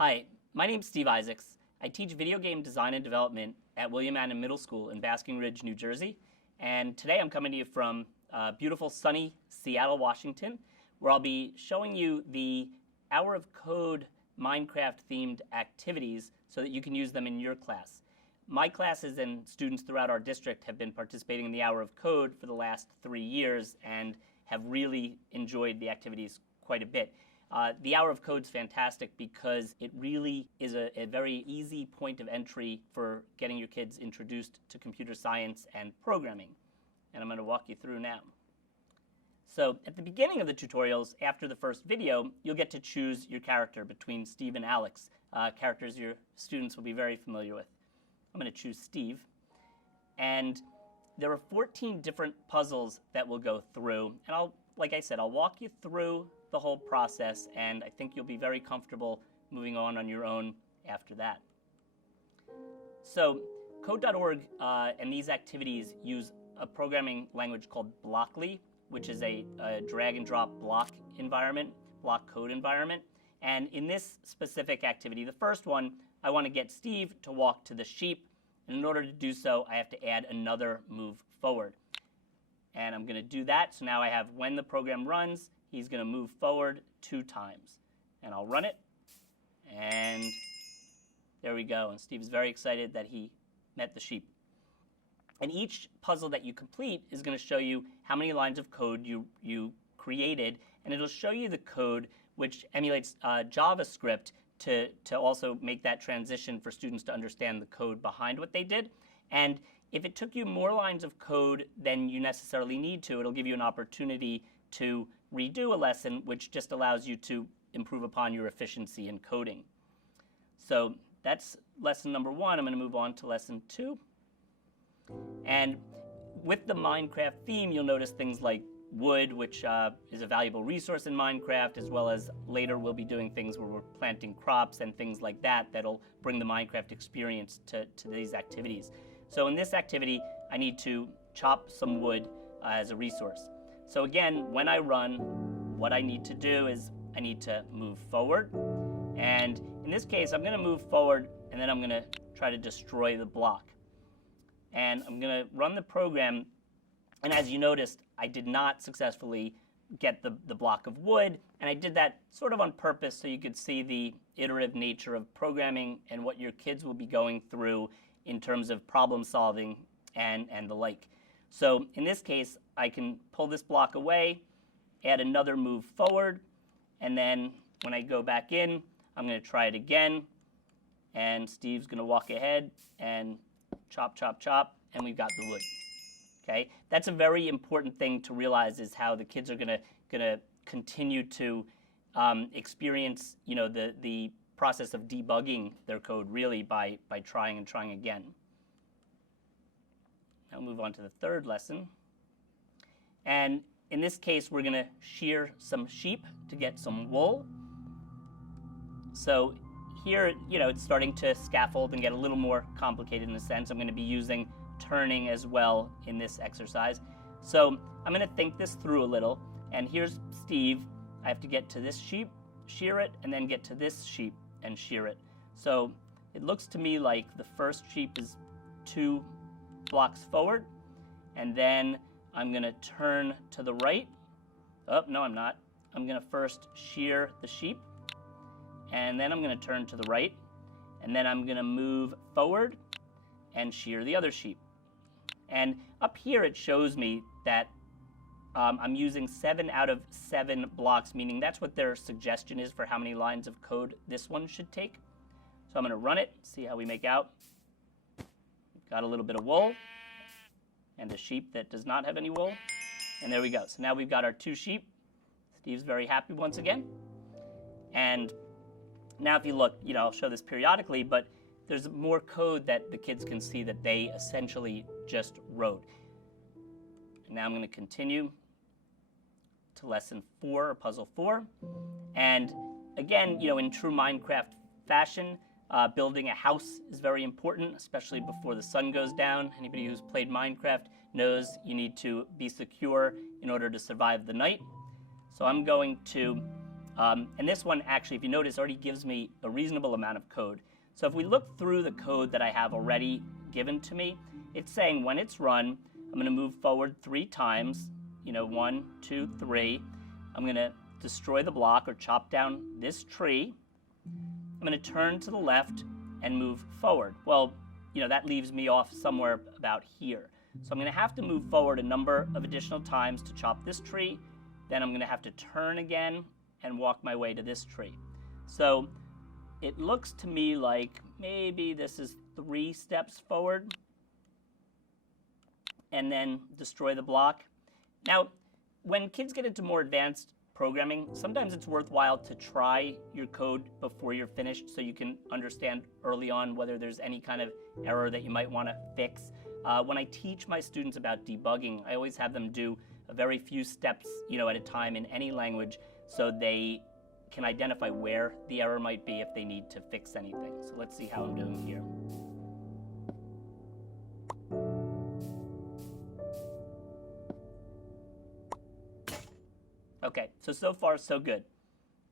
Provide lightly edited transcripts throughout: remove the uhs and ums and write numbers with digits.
Hi, my name's Steve Isaacs. I teach video game design and development at William Annan Middle School in Basking Ridge, New Jersey. And today I'm coming to you from beautiful sunny Seattle, Washington, where I'll be showing you the Hour of Code Minecraft themed activities so that you can use them in your class. My classes and students throughout our district have been participating in the Hour of Code for the last 3 years and have really enjoyed the activities quite a bit. The Hour of Code is fantastic because it really is a very easy point of entry for getting your kids introduced to computer science and programming. And I'm going to walk you through now. So at the beginning of the tutorials, after the first video, you'll get to choose your character between Steve and Alex, characters your students will be very familiar with. I'm going to choose Steve. And there are 14 different puzzles that we'll go through. And like I said, I'll walk you through the whole process, and I think you'll be very comfortable moving on your own after that. So code.org and these activities use a programming language called Blockly, which is a drag and drop block code environment. And in this specific activity, the first one, I want to get Steve to walk to the sheep. And in order to do so, I have to add another move forward. And I'm going to do that. So now I have when the program runs, he's going to move forward 2 times. And I'll run it. And there we go. And Steve is very excited that he met the sheep. And each puzzle that you complete is going to show you how many lines of code you created. And it'll show you the code which emulates JavaScript to also make that transition for students to understand the code behind what they did. And if it took you more lines of code than you necessarily need to, it'll give you an opportunity to redo a lesson, which just allows you to improve upon your efficiency in coding. So that's lesson number 1. I'm going to move on to lesson 2. And with the Minecraft theme, you'll notice things like wood, which is a valuable resource in Minecraft, as well as later we'll be doing things where we're planting crops and things like that that'll bring the Minecraft experience to these activities. So in this activity, I need to chop some wood as a resource. So again, when I run, what I need to do is I need to move forward. And in this case, I'm going to move forward, and then I'm going to try to destroy the block. And I'm going to run the program. And as you noticed, I did not successfully get the block of wood. And I did that sort of on purpose so you could see the iterative nature of programming and what your kids will be going through in terms of problem solving and the like. So in this case, I can pull this block away, add another move forward, and then when I go back in, I'm going to try it again. And Steve's going to walk ahead and chop, chop, chop, and we've got the wood. Okay? That's a very important thing to realize, is how the kids are going to continue to experience, the process of debugging their code really by trying and trying again. Now move on to the third lesson. And in this case, we're going to shear some sheep to get some wool. So here, it's starting to scaffold and get a little more complicated in a sense. I'm going to be using turning as well in this exercise. So I'm going to think this through a little. And here's Steve. I have to get to this sheep, shear it, and then get to this sheep and shear it. So it looks to me like the first sheep is 2 blocks forward, and then I'm going to turn to the right. Oh, no, I'm not. I'm going to first shear the sheep, and then I'm going to turn to the right, and then I'm going to move forward and shear the other sheep. And up here it shows me that I'm using 7 out of 7 blocks, meaning that's what their suggestion is for how many lines of code this one should take. So I'm going to run it, see how we make out. Got a little bit of wool, and a sheep that does not have any wool. And there we go. So now we've got our 2 sheep. Steve's very happy once again. And now if you look, I'll show this periodically, but there's more code that the kids can see that they essentially just wrote. And now I'm going to continue to lesson 4, or puzzle 4. And again, in true Minecraft fashion, building a house is very important, especially before the sun goes down. Anybody who's played Minecraft knows you need to be secure in order to survive the night. So I'm going to And this one actually, if you notice, already gives me a reasonable amount of code. So if we look through the code that I have already given to me, it's saying when it's run, I'm going to move forward 3 times, 1, 2, 3. I'm going to destroy the block or chop down this tree. I'm going to turn to the left and move forward. Well, that leaves me off somewhere about here. So I'm going to have to move forward a number of additional times to chop this tree. Then I'm going to have to turn again and walk my way to this tree. So it looks to me like maybe this is 3 steps forward and then destroy the block. Now, when kids get into more advanced programming, sometimes it's worthwhile to try your code before you're finished so you can understand early on whether there's any kind of error that you might want to fix. When I teach my students about debugging, I always have them do a very few steps, at a time in any language so they can identify where the error might be if they need to fix anything. So let's see how I'm doing here. Okay, so far so good.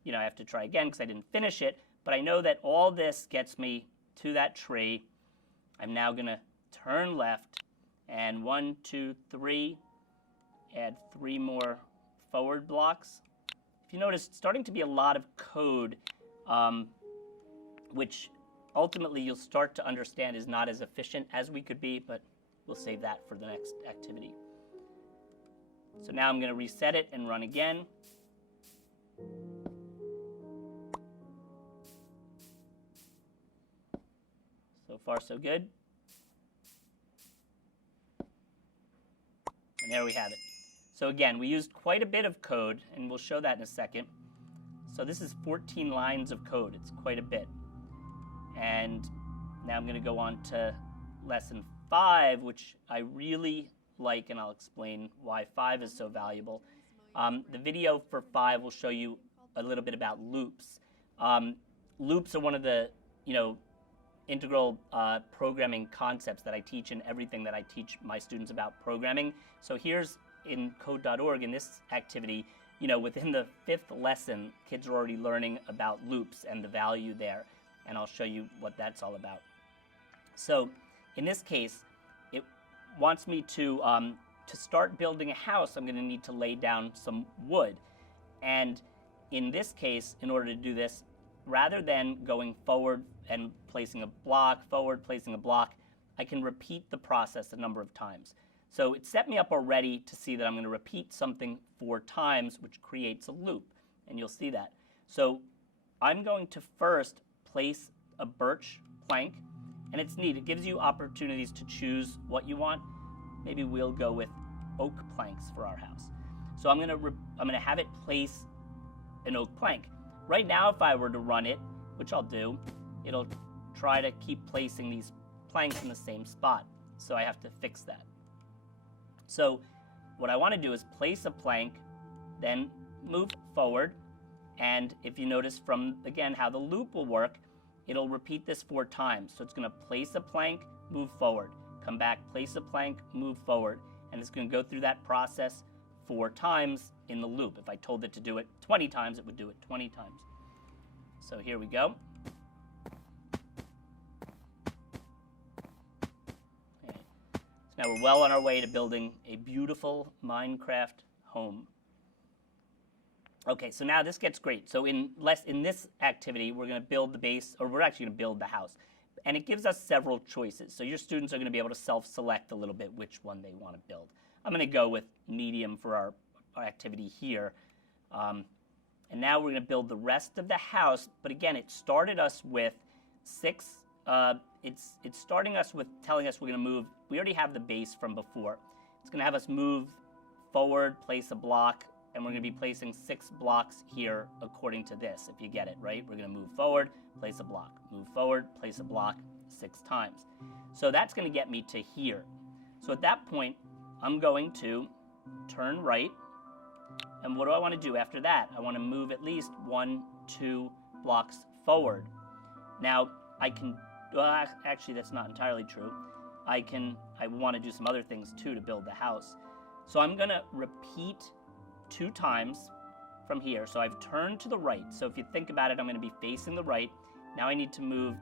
I have to try again because I didn't finish it, but I know that all this gets me to that tree. I'm now going to turn left, and 1, 2, 3, add 3 more forward blocks. If you notice, it's starting to be a lot of code, which ultimately you'll start to understand is not as efficient as we could be, but we'll save that for the next activity. So now I'm going to reset it and run again. So far, so good. And there we have it. So again, we used quite a bit of code, and we'll show that in a second. So this is 14 lines of code. It's quite a bit. And now I'm going to go on to lesson 5, which I really like, and I'll explain why 5 is so valuable. The video for 5 will show you a little bit about loops. Loops are one of the, integral programming concepts that I teach in everything that I teach my students about programming. So here's in code.org in this activity, within the 5th lesson, kids are already learning about loops and the value there. And I'll show you what that's all about. So in this case, it wants me to start building a house, I'm going to need to lay down some wood. And in this case, in order to do this, rather than going forward and placing a block, forward, placing a block, I can repeat the process a number of times. So it set me up already to see that I'm going to repeat something 4 times, which creates a loop, and you'll see that. So I'm going to first place a birch plank, and it's neat. It gives you opportunities to choose what you want. Maybe we'll go with oak planks for our house. So I'm going to have it place an oak plank. Right now, if I were to run it, which I'll do, it'll try to keep placing these planks in the same spot. So I have to fix that. So what I want to do is place a plank, then move forward. And if you notice from, again, how the loop will work, it'll repeat this 4 times. So it's going to place a plank, move forward, come back, place a plank, move forward. And it's going to go through that process 4 times in the loop. If I told it to do it 20 times, it would do it 20 times. So here we go. Okay. So now we're well on our way to building a beautiful Minecraft home. Okay, so now this gets great. So in this activity, we're going to build the base, or we're actually going to build the house. And it gives us several choices. So your students are going to be able to self-select a little bit which one they want to build. I'm going to go with medium for our activity here. And now we're going to build the rest of the house. But again, it started us with 6. It's starting us with telling us we're going to move. We already have the base from before. It's going to have us move forward, place a block, and we're going to be placing 6 blocks here according to this, if you get it, right? We're going to move forward, place a block, move forward, place a block 6 times. So that's going to get me to here. So at that point, I'm going to turn right. And what do I want to do after that? I want to move at least 1, 2 blocks forward. Now, I can, well, actually that's not entirely true. I want to do some other things too to build the house. So I'm going to repeat 2 times from here. So I've turned to the right. So if you think about it, I'm going to be facing the right. Now I need to move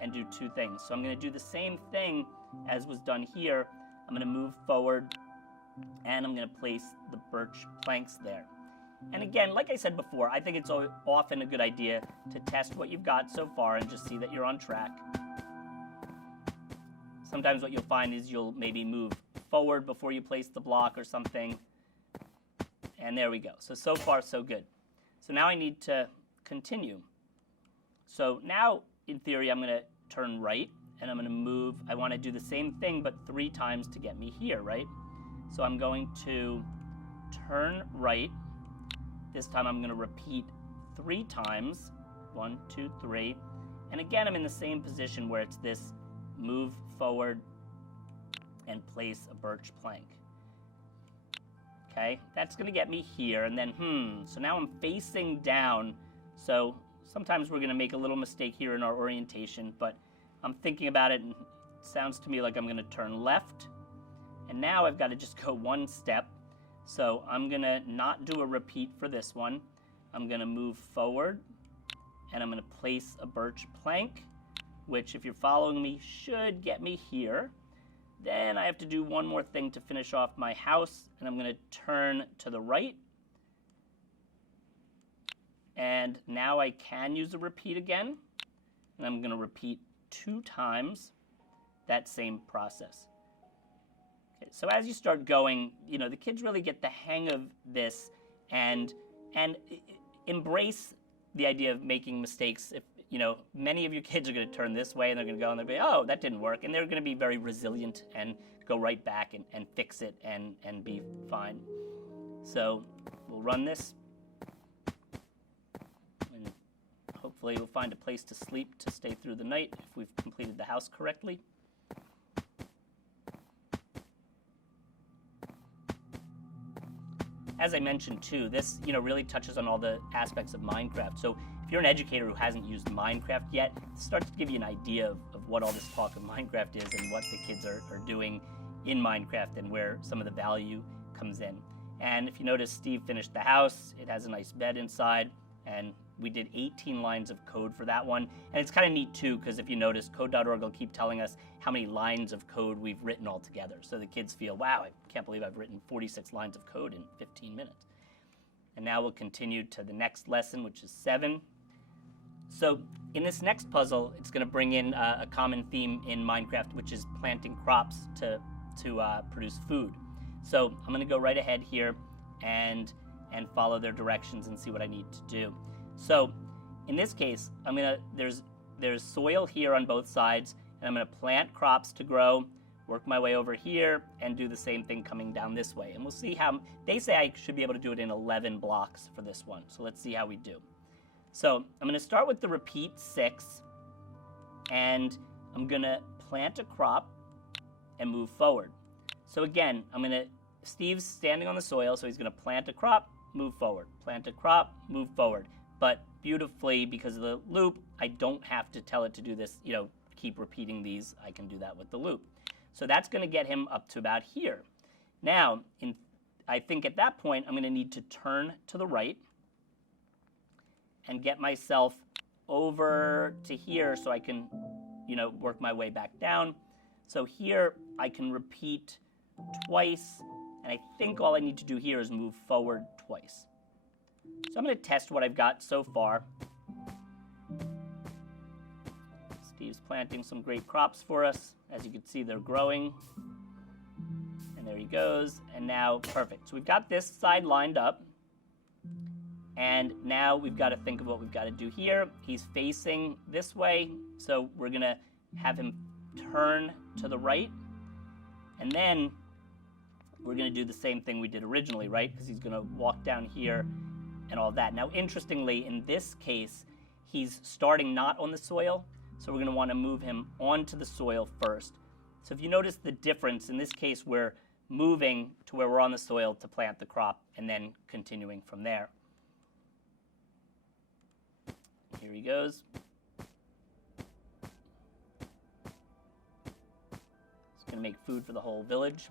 and do two things. So I'm going to do the same thing as was done here. I'm going to move forward, and I'm going to place the birch planks there. And again, like I said before, I think it's often a good idea to test what you've got so far and just see that you're on track. Sometimes what you'll find is you'll maybe move forward before you place the block or something. And there we go. So far, so good. So now I need to continue. So now, in theory, I'm going to turn right, and I'm going to move. I want to do the same thing, but 3 times to get me here, right? So I'm going to turn right. This time I'm going to repeat 3 times. 1, 2, 3. And again, I'm in the same position where it's this move forward and place a birch plank. Okay, that's going to get me here, and then, so now I'm facing down. So sometimes we're going to make a little mistake here in our orientation, but I'm thinking about it, and it sounds to me like I'm going to turn left. And now I've got to just go 1 step. So I'm going to not do a repeat for this one. I'm going to move forward, and I'm going to place a birch plank, which, if you're following me, should get me here. Then I have to do one more thing to finish off my house, and I'm going to turn to the right. And now I can use a repeat again, and I'm going to repeat 2 times that same process. Okay, so as you start going, the kids really get the hang of this and embrace the idea of making mistakes. If many of your kids are going to turn this way, and they're going to go and they'll be, oh, that didn't work. And they're going to be very resilient and go right back and fix it and be fine. So we'll run this. And hopefully we'll find a place to sleep to stay through the night if we've completed the house correctly. As I mentioned too, this really touches on all the aspects of Minecraft. So if you're an educator who hasn't used Minecraft yet, it starts to give you an idea of what all this talk of Minecraft is and what the kids are doing in Minecraft and where some of the value comes in. And if you notice, Steve finished the house. It has a nice bed inside, and we did 18 lines of code for that one. And it's kind of neat too, because if you notice, code.org will keep telling us how many lines of code we've written all together. So the kids feel, wow, I can't believe I've written 46 lines of code in 15 minutes. And now we'll continue to the next lesson, which is 7. So in this next puzzle, it's going to bring in a common theme in Minecraft, which is planting crops to produce food. So I'm going to go right ahead here and follow their directions and see what I need to do. So in this case, there's soil here on both sides, and I'm going to plant crops to grow, work my way over here, and do the same thing coming down this way. And we'll see how, they say I should be able to do it in 11 blocks for this one. So let's see how we do. So I'm going to start with the repeat 6, and I'm going to plant a crop and move forward. So again, Steve's standing on the soil, so he's going to plant a crop, move forward, plant a crop, move forward. But beautifully, because of the loop, I don't have to tell it to do this, keep repeating these. I can do that with the loop. So that's going to get him up to about here. Now, I think at that point, I'm going to need to turn to the right and get myself over to here so I can, work my way back down. So here, I can repeat twice, and I think all I need to do here is move forward twice. So I'm going to test what I've got so far. Steve's planting some great crops for us. As you can see, they're growing. And there he goes. And now, perfect. So we've got this side lined up. And now we've got to think of what we've got to do here. He's facing this way, so we're going to have him turn to the right. And then we're going to do the same thing we did originally, right? Because he's going to walk down here and all that. Now, interestingly, in this case, he's starting not on the soil, so we're going to want to move him onto the soil first. So if you notice the difference, in this case, we're moving to where we're on the soil to plant the crop and then continuing from there. Here he goes. He's going to make food for the whole village.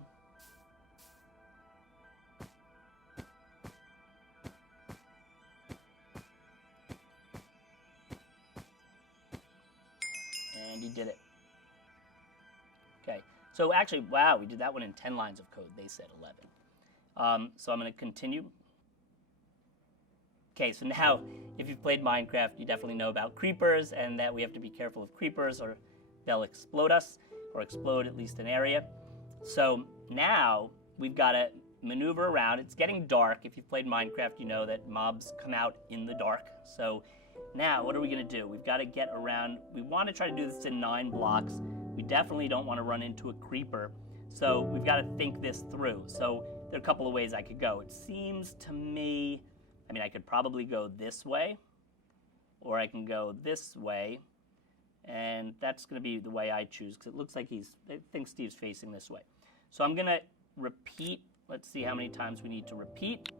And you did it. Okay, so actually, wow, we did that one in 10 lines of code. They said 11. So I'm going to continue. Okay, so now, if you've played Minecraft, you definitely know about creepers and that we have to be careful of creepers or they'll explode us, or explode at least an area. So now, we've got to maneuver around. It's getting dark. If you've played Minecraft, you know that mobs come out in the dark. So now, what are we going to do? We've got to get around. We want to try to do this in 9 blocks. We definitely don't want to run into a creeper. So we've got to think this through. So there are a couple of ways I could go. It seems to me, I mean, I could probably go this way, or I can go this way, and that's going to be the way I choose, because it looks like I think Steve's facing this way. So I'm going to repeat. Let's see how many times we need to repeat.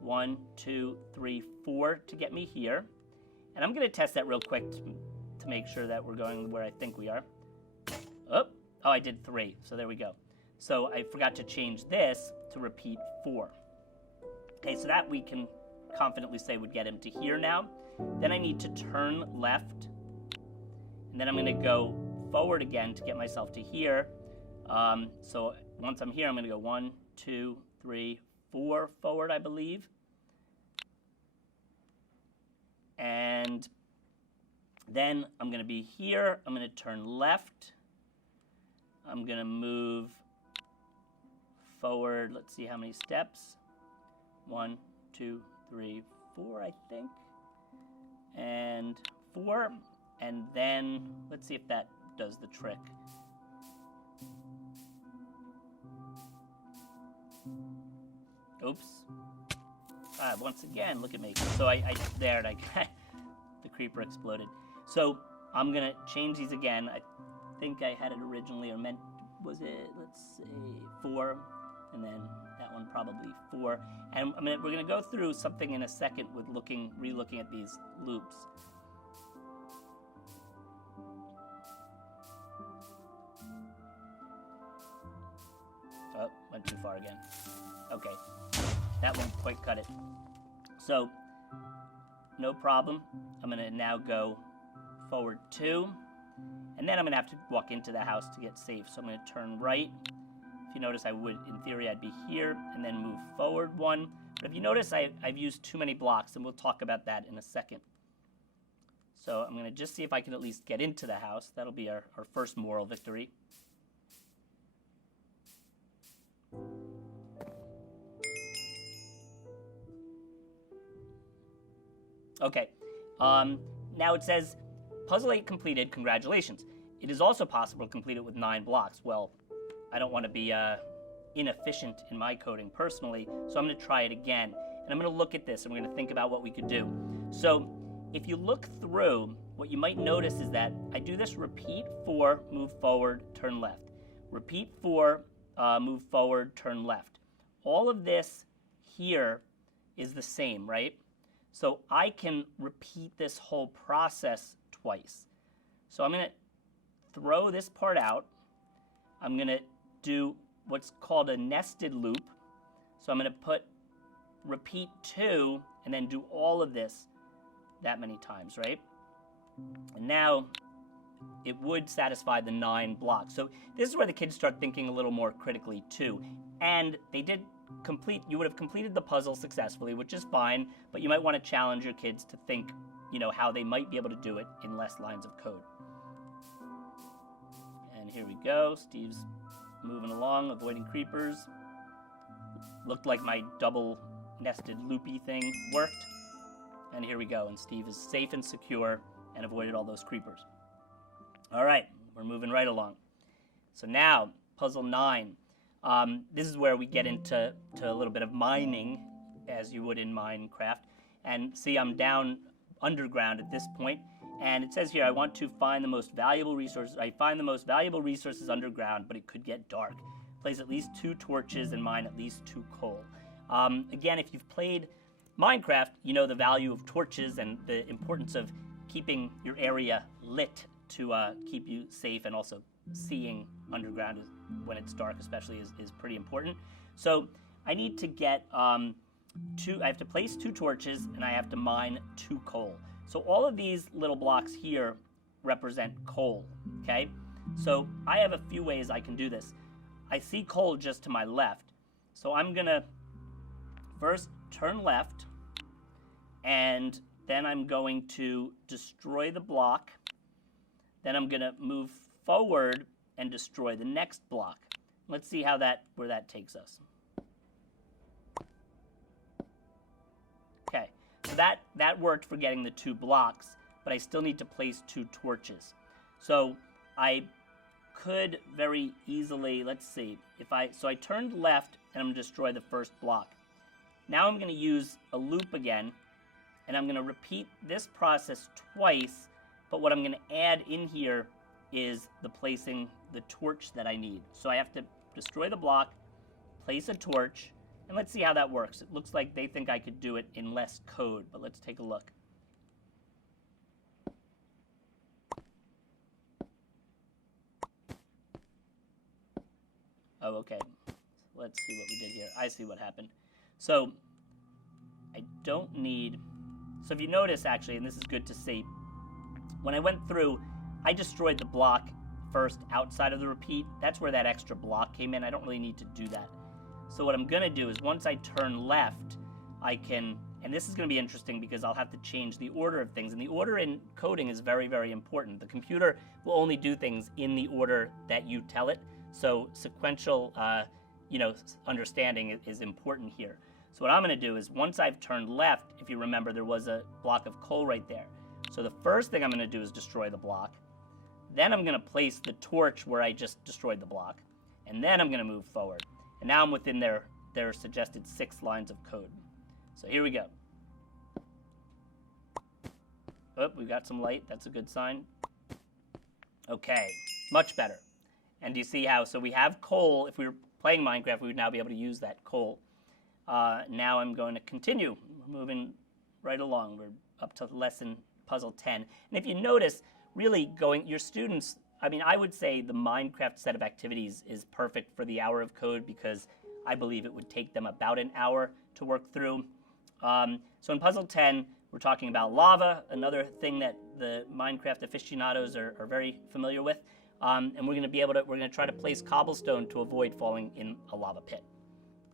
1, 2, 3, 4 to get me here. And I'm going to test that real quick to make sure that we're going where I think we are. Oh, I did 3, so there we go. So I forgot to change this to repeat 4. Okay, so that we can confidently say would get him to here now. Then I need to turn left, and then I'm going to go forward again to get myself to here. So once I'm here, I'm going to go 1, 2, 3, 4 forward, I believe. And then I'm going to be here. I'm going to turn left. I'm going to move forward. Let's see how many steps. 1, 2, 3, 4, I think. And 4. And then let's see if that does the trick. Oops. Once again, look at me. So I there, and the creeper exploded. So I'm going to change these again. I think I had it originally, or meant, was it, let's say, 4, and then that one probably 4. And we're going to go through something in a second with re-looking at these loops. Oh, went too far again. Okay, that won't quite cut it. So, no problem. I'm going to now go forward 2, and then I'm going to have to walk into the house to get safe. So I'm going to turn right. If you notice, in theory, I'd be here, and then move forward 1. But if you notice, I've used too many blocks, and we'll talk about that in a second. So I'm going to just see if I can at least get into the house. That'll be our first moral victory. Okay, now it says, Puzzle 8 completed, congratulations. It is also possible to complete it with 9 blocks. Well, I don't want to be inefficient in my coding personally, so I'm going to try it again. And I'm going to look at this, and we're going to think about what we could do. So if you look through, what you might notice is that I do this repeat 4, move forward, turn left. Repeat 4, move forward, turn left. All of this here is the same, right? So I can repeat this whole process twice. So I'm going to throw this part out. I'm going to do what's called a nested loop. So I'm going to repeat 2, and then do all of this that many times, right? And now it would satisfy the 9 blocks. So this is where the kids start thinking a little more critically too. And they did you would have completed the puzzle successfully, which is fine, but you might want to challenge your kids to think, how they might be able to do it in less lines of code. And here we go. Steve's moving along, avoiding creepers. Looked like my double nested loopy thing worked. And here we go. And Steve is safe and secure and avoided all those creepers. All right, we're moving right along. So now, puzzle 9. This is where we get into a little bit of mining, as you would in Minecraft. And see, I'm down underground at this point. And it says here, I want to find the most valuable resources. I find the most valuable resources underground, but it could get dark. Place at least 2 torches and mine at least 2 coal. Again, if you've played Minecraft, you know the value of torches and the importance of keeping your area lit to keep you safe, and also seeing underground when it's dark especially is pretty important. So I need to get I have to place 2 torches, and I have to mine 2 coal. So all of these little blocks here represent coal. okay? So I have a few ways I can do this. I see coal just to my left, so I'm gonna first turn left, and then I'm going to destroy the block. Then I'm gonna move forward and destroy the next block. Let's see where that takes us. Okay, so that worked for getting the 2 blocks, but I still need to place 2 torches. So I could very easily, let's see, so I turned left and I'm gonna destroy the first block. Now I'm gonna use a loop again, and I'm gonna repeat this process twice, but what I'm gonna add in here is placing the torch that I need. So I have to destroy the block, place a torch, and let's see how that works. It looks like they think I could do it in less code, but let's take a look. Oh, okay. Let's see what we did here. I see what happened. So I don't need, so if you notice actually, and this is good to see, when I went through, I destroyed the block first outside of the repeat. That's where that extra block came in. I don't really need to do that. So what I'm gonna do is once I turn left, I can, and this is gonna be interesting because I'll have to change the order of things, and the order in coding is very, very important. The computer will only do things in the order that you tell it. So sequential, understanding is important here. So what I'm going to do is once I've turned left, if you remember, there was a block of coal right there. So the first thing I'm going to do is destroy the block. Then I'm going to place the torch where I just destroyed the block. And then I'm going to move forward. And now I'm within their suggested 6 lines of code. So here we go. Oh, we got some light. That's a good sign. Okay, much better. And do you see how, so we have coal. If we were playing Minecraft, we would now be able to use that coal. Now I'm going to continue. We're moving right along. We're up to lesson puzzle 10. And if you notice, really your students, I would say the Minecraft set of activities is perfect for the hour of code because I believe it would take them about an hour to work through. So in puzzle 10, we're talking about lava, another thing that the Minecraft aficionados are very familiar with. And we're going to try to place cobblestone to avoid falling in a lava pit.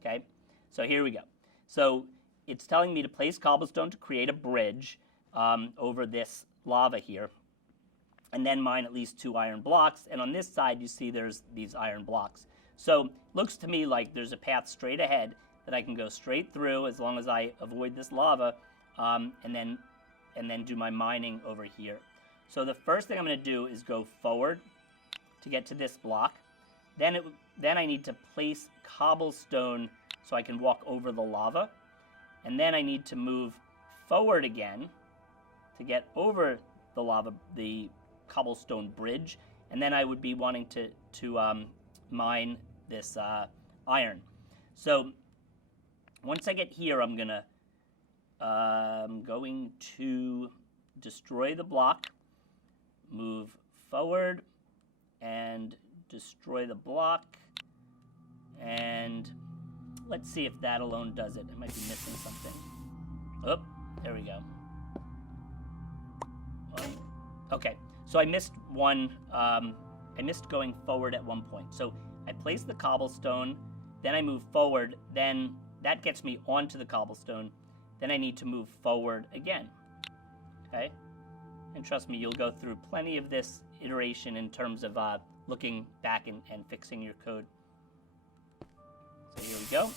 Okay, so here we go. So it's telling me to place cobblestone to create a bridge over this lava here, and then mine at least 2 iron blocks. And on this side, you see there's these iron blocks. So looks to me like there's a path straight ahead that I can go straight through as long as I avoid this lava, and then do my mining over here. So the first thing I'm going to do is go forward to get to this block. Then I need to place cobblestone so I can walk over the lava. And then I need to move forward again to get over the lava, the cobblestone bridge. And then I would be wanting to mine this iron. So once I get here, I'm going to destroy the block, move forward, and destroy the block, and let's see if that alone does it. I might be missing something. Oh, there we go. Okay, so I missed one. I missed going forward at one point. So I place the cobblestone, then I move forward, then that gets me onto the cobblestone, then I need to move forward again. Okay, and trust me, you'll go through plenty of this iteration in terms of looking back and fixing your code. So here we go.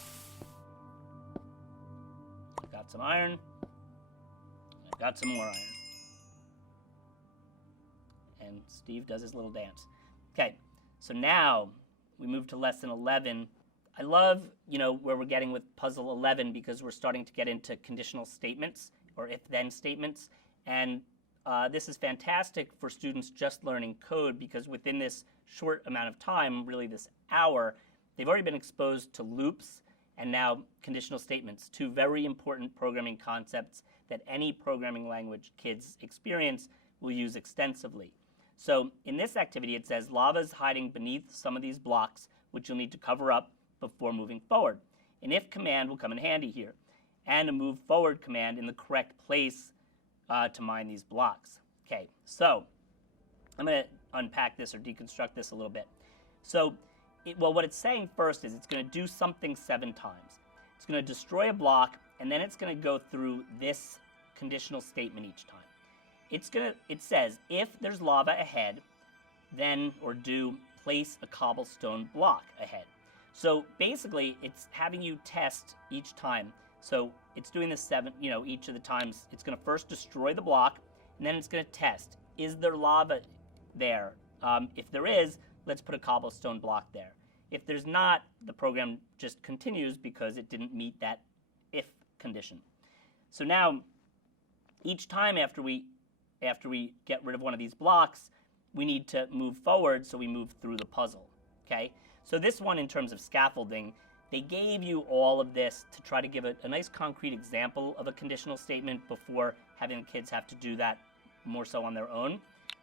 I've got some iron. I've got some more iron. And Steve does his little dance. Okay, so now we move to lesson 11. I love, where we're getting with puzzle 11 because we're starting to get into conditional statements or if-then statements. And this is fantastic for students just learning code because within this short amount of time, really this hour, they've already been exposed to loops and now conditional statements, 2 very important programming concepts that any programming language kids experience will use extensively. So in this activity, it says lava is hiding beneath some of these blocks, which you'll need to cover up before moving forward. An if command will come in handy here, and a move forward command in the correct place to mine these blocks. Okay, so I'm going to unpack this or deconstruct this a little bit. So, well, what it's saying first is it's going to do something 7 times. It's going to destroy a block, and then it's going to go through this conditional statement each time. It says, if there's lava ahead, then, or do, place a cobblestone block ahead. So basically, it's having you test each time. So it's doing this 7, each of the times. It's going to first destroy the block, and then it's going to test, is there lava there? If there is, let's put a cobblestone block there. If there's not, the program just continues because it didn't meet that if condition. So now, each time after we get rid of one of these blocks, we need to move forward, so we move through the puzzle, okay? So this one, in terms of scaffolding, they gave you all of this to try to give a nice concrete example of a conditional statement before having the kids have to do that more so on their own.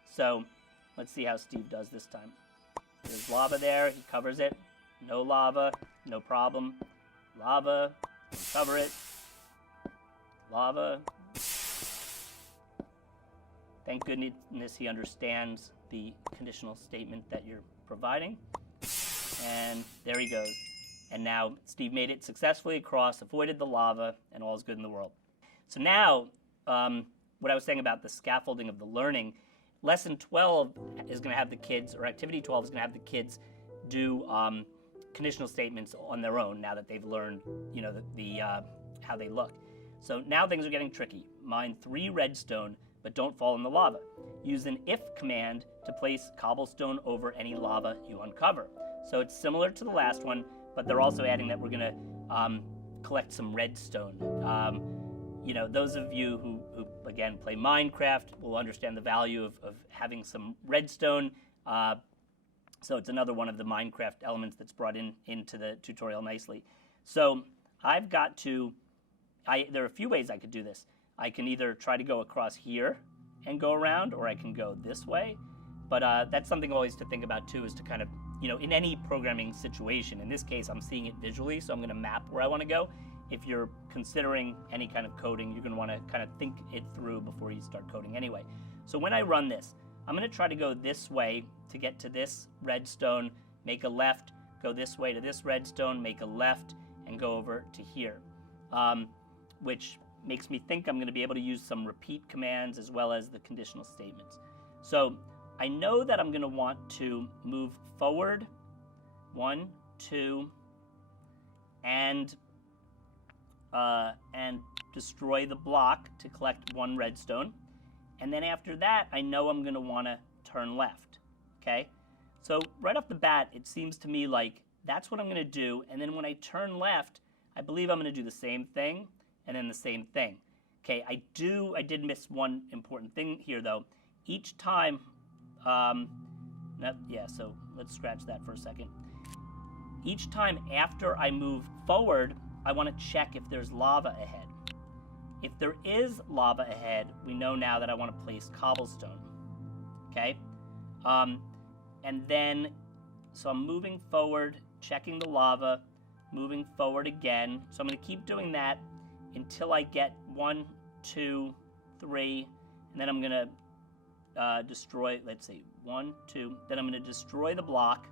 So let's see how Steve does this time. There's lava there, he covers it. No lava, no problem. Lava, cover it. Lava. Thank goodness he understands the conditional statement that you're providing. And there he goes. And now Steve made it successfully across, avoided the lava, and all is good in the world. So now, what I was saying about the scaffolding of the learning, lesson 12 is going to have the kids, or activity 12 is going to have the kids do conditional statements on their own now that they've learned, how they look. So now things are getting tricky. Mine 3 redstone, but don't fall in the lava. Use an if command to place cobblestone over any lava you uncover. So it's similar to the last one, but they're also adding that we're going to collect some redstone. Those of you who again, play Minecraft will understand the value of having some redstone. So it's another one of the Minecraft elements that's brought into the tutorial nicely. So I've got to, there are a few ways I could do this. I can either try to go across here and go around, or I can go this way. But that's something always to think about too, is to kind of, in any programming situation, in this case I'm seeing it visually, so I'm going to map where I want to go. If you're considering any kind of coding, you're going to want to kind of think it through before you start coding anyway. So when I run this, I'm going to try to go this way to get to this redstone, make a left, go this way to this redstone, make a left, and go over to here, which makes me think I'm going to be able to use some repeat commands as well as the conditional statements. So I know that I'm going to want to move forward, 1, 2, and destroy the block to collect 1 redstone. And then after that, I know I'm going to want to turn left, okay? So right off the bat, it seems to me like that's what I'm going to do. And then when I turn left, I believe I'm going to do the same thing and then the same thing. Okay, I did miss one important thing here, though. Each time, so let's scratch that for a second. Each time after I move forward, I want to check if there's lava ahead. If there is lava ahead, we know now that I want to place cobblestone, okay? And then, so I'm moving forward, checking the lava, moving forward again. So I'm going to keep doing that until I get 1, 2, 3, and then I'm going to destroy, let's see, 1, 2, then I'm going to destroy the block,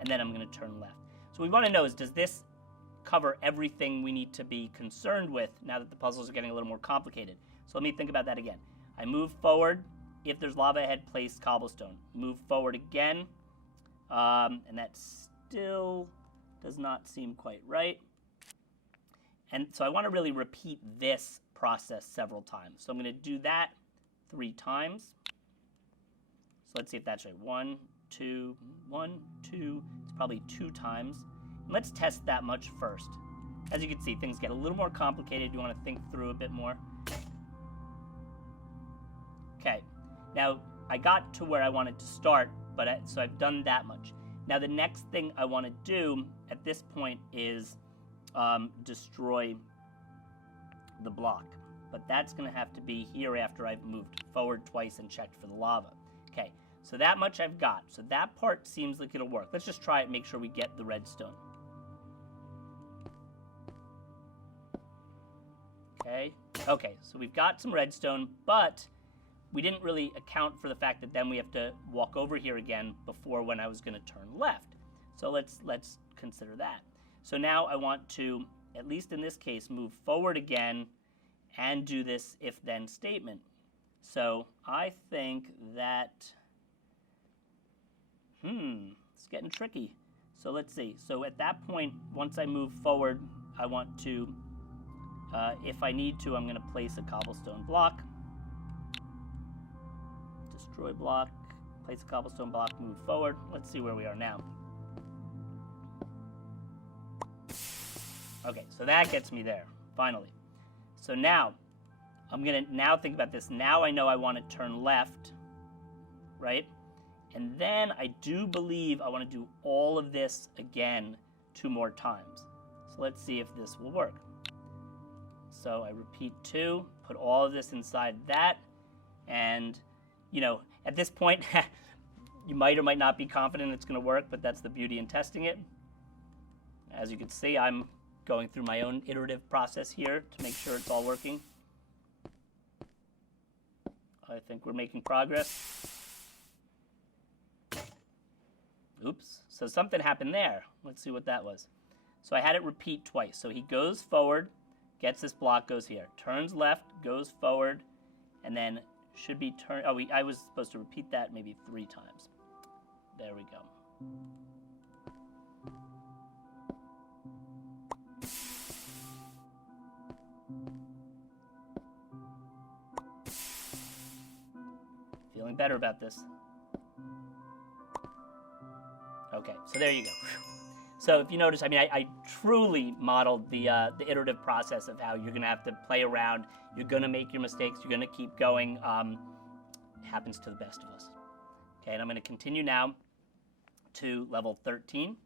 and then I'm going to turn left. So what we want to know is, does this cover everything we need to be concerned with now that the puzzles are getting a little more complicated? So let me think about that again. I move forward. If there's lava ahead, place cobblestone. Move forward again, and that still does not seem quite right. And so I want to really repeat this process several times. So I'm going to do that 3 times. So let's see if that's right. 1, 2, 1, 2. It's probably 2 times. Let's test that much first. As you can see, things get a little more complicated. You want to think through a bit more. Okay, now I got to where I wanted to start, so I've done that much. Now the next thing I want to do at this point is destroy the block. But that's going to have to be here after I've moved forward twice and checked for the lava. Okay, so that much I've got. So that part seems like it'll work. Let's just try it and make sure we get the redstone. Okay, so we've got some redstone, but we didn't really account for the fact that then we have to walk over here again before when I was going to turn left. So let's consider that. So now I want to, at least in this case, move forward again and do this if-then statement. So I think that, it's getting tricky. So let's see. So at that point, once I move forward, I want to, if I need to, I'm going to place a cobblestone block. Destroy block, place a cobblestone block, move forward. Let's see where we are now. Okay, so that gets me there, finally. So now, I'm going to now think about this. Now I know I want to turn left, right? And then I do believe I want to do all of this again 2 more times. So let's see if this will work. So I repeat 2, put all of this inside that, and, you know, at this point, you might or might not be confident it's going to work, but that's the beauty in testing it. As you can see, I'm going through my own iterative process here to make sure it's all working. I think we're making progress. Oops, so something happened there. Let's see what that was. So I had it repeat twice. So he goes forward, gets this block, goes here. Turns left, goes forward, and then should be turn. Oh, I was supposed to repeat that maybe 3 times. There we go. Feeling better about this. Okay, so there you go. So if you notice, I mean, I truly modeled the iterative process of how you're going to have to play around. You're going to make your mistakes. You're going to keep going. It happens to the best of us. Okay, and I'm going to continue now to level 13.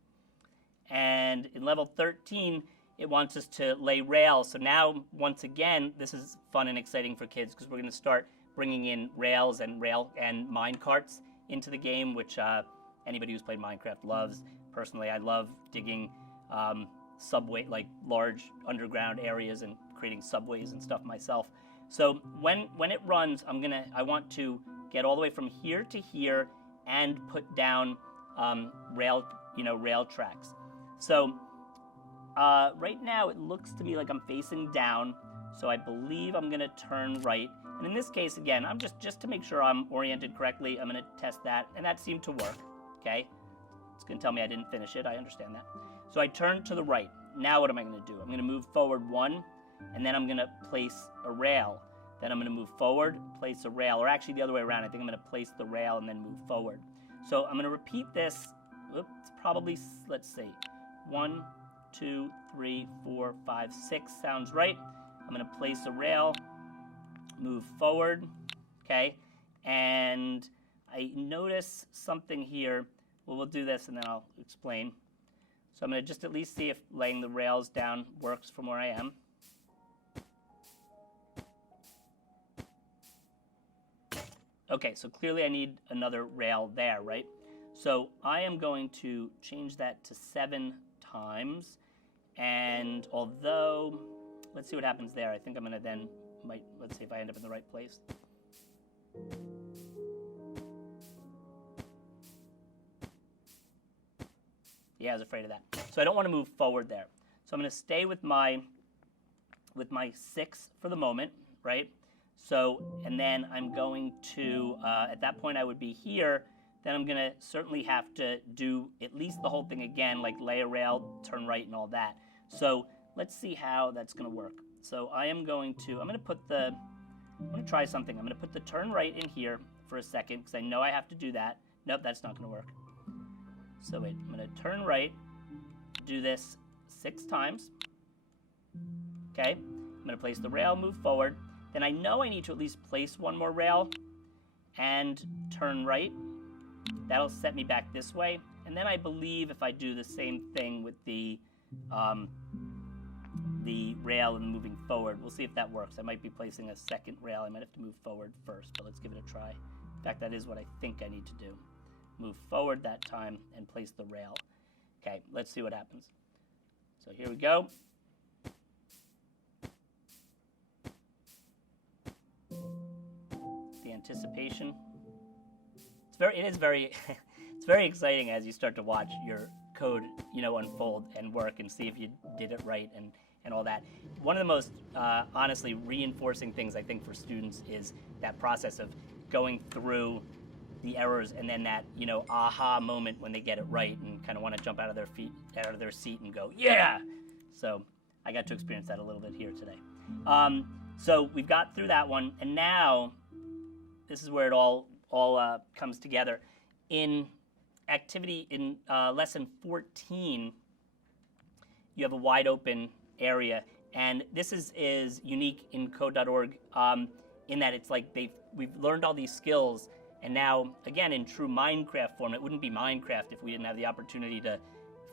And in level 13, it wants us to lay rails. So now, once again, this is fun and exciting for kids because we're going to start bringing in rails and mine carts into the game, which anybody who's played Minecraft loves. Personally, I love digging subway, like large underground areas and creating subways and stuff myself. So when it runs, I want to get all the way from here to here and put down rail tracks. So right now it looks to me like I'm facing down. So I believe I'm going to turn right. And in this case, again, I'm just to make sure I'm oriented correctly, I'm going to test that, and that seemed to work. Okay. It's going to tell me I didn't finish it. I understand that. So I turn to the right. Now what am I going to do? I'm going to move forward 1, and then I'm going to place a rail. Then I'm going to move forward, place a rail, or actually the other way around. I think I'm going to place the rail and then move forward. So I'm going to repeat this. Oops, probably, let's see, 1, 2, 3, 4, 5, 6 sounds right. I'm going to place a rail, move forward, okay? And I notice something here. Well, we'll do this and then I'll explain. So I'm going to just at least see if laying the rails down works from where I am. Okay, so clearly I need another rail there, right? So I am going to change that to 7 times. And although, let's see what happens there. I think I'm going to then, let's see if I end up in the right place. Yeah, I was afraid of that. So I don't want to move forward there. So I'm going to stay with my 6 for the moment, right? So, and then I'm going to, at that point I would be here. Then I'm going to certainly have to do at least the whole thing again, like lay a rail, turn right, and all that. So let's see how that's going to work. So I'm going to try something. I'm going to put the turn right in here for a second because I know I have to do that. Nope, that's not going to work. So wait, I'm going to turn right, do this 6 times. Okay, I'm going to place the rail, move forward. Then I know I need to at least place 1 more rail and turn right. That'll set me back this way. And then I believe if I do the same thing with the rail and moving forward, we'll see if that works. I might be placing a second rail. I might have to move forward first, but let's give it a try. In fact, that is what I think I need to do. Move forward that time and place the rail. Okay, let's see what happens. So here we go. The anticipation. It is very, it's very exciting as you start to watch your code, unfold and work and see if you did it right and all that. One of the most, honestly, reinforcing things I think for students is that process of going through the errors and then that, aha moment when they get it right and kind of want to jump out of their seat and go, yeah! So I got to experience that a little bit here today. So we've got through that one, and now this is where it all comes together. In activity in lesson 14, you have a wide open area, and this is unique in code.org in that it's like we've learned all these skills, and now again in true Minecraft form, it wouldn't be Minecraft if we didn't have the opportunity to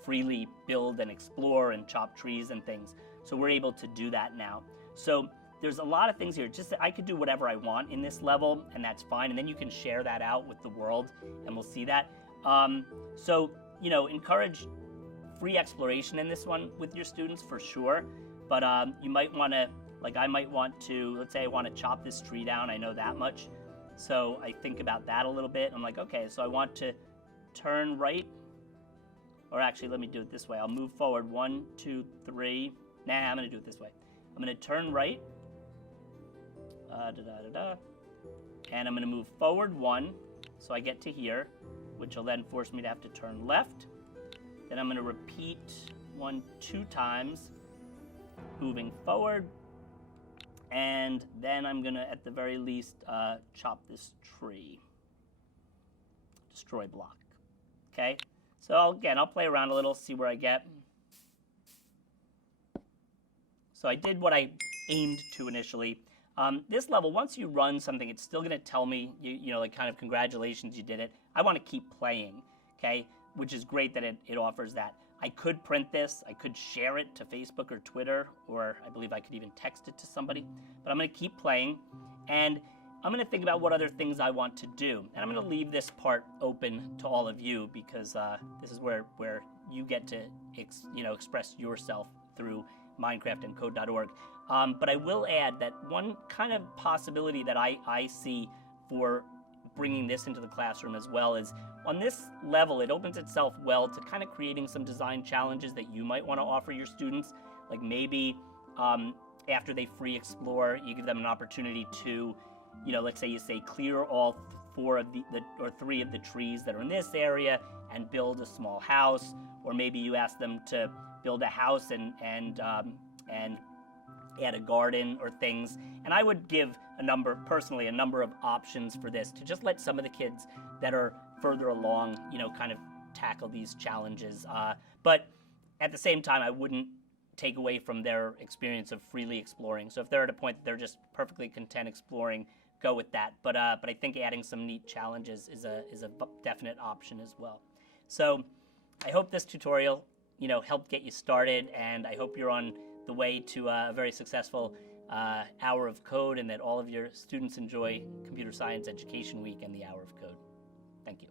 freely build and explore and chop trees and things. So we're able to do that now. So there's a lot of things here. Just that I could do whatever I want in this level, and that's fine. And then you can share that out with the world, and we'll see that. So encourage free exploration in this one with your students for sure. But you might want to, I might want to, let's say I want to chop this tree down. I know that much. So I think about that a little bit. I'm like, okay, so I want to turn right. Or actually, let me do it this way. I'll move forward 1, 2, 3. Nah, I'm going to do it this way. I'm going to turn right. And I'm going to move forward 1, so I get to here, which will then force me to have to turn left. Then I'm going to repeat 1, 2 times, moving forward. And then I'm going to, at the very least, chop this tree. Destroy block. Okay? So again, I'll play around a little, see where I get. So I did what I aimed to initially. This level, once you run something, it's still going to tell me, kind of congratulations, you did it. I want to keep playing, okay? Which is great that it offers that. I could print this. I could share it to Facebook or Twitter, or I believe I could even text it to somebody. But I'm going to keep playing, and I'm going to think about what other things I want to do. And I'm going to leave this part open to all of you because this is where you get to express yourself through Minecraft and code.org. But I will add that one kind of possibility that I see for bringing this into the classroom as well is on this level, it opens itself well to kind of creating some design challenges that you might want to offer your students. Like maybe after they free explore, you give them an opportunity to, let's say you say clear all 4 of or 3 of the trees that are in this area and build a small house, or maybe you ask them to build a house and add a garden or things. And I would give a number of options for this to just let some of the kids that are further along, kind of tackle these challenges. But at the same time, I wouldn't take away from their experience of freely exploring. So if they're at a point that they're just perfectly content exploring, go with that. But I think adding some neat challenges is a definite option as well. So I hope this tutorial, helped get you started, and I hope you're on the way to a very successful hour of code, and that all of your students enjoy Computer Science Education Week and the Hour of Code. Thank you.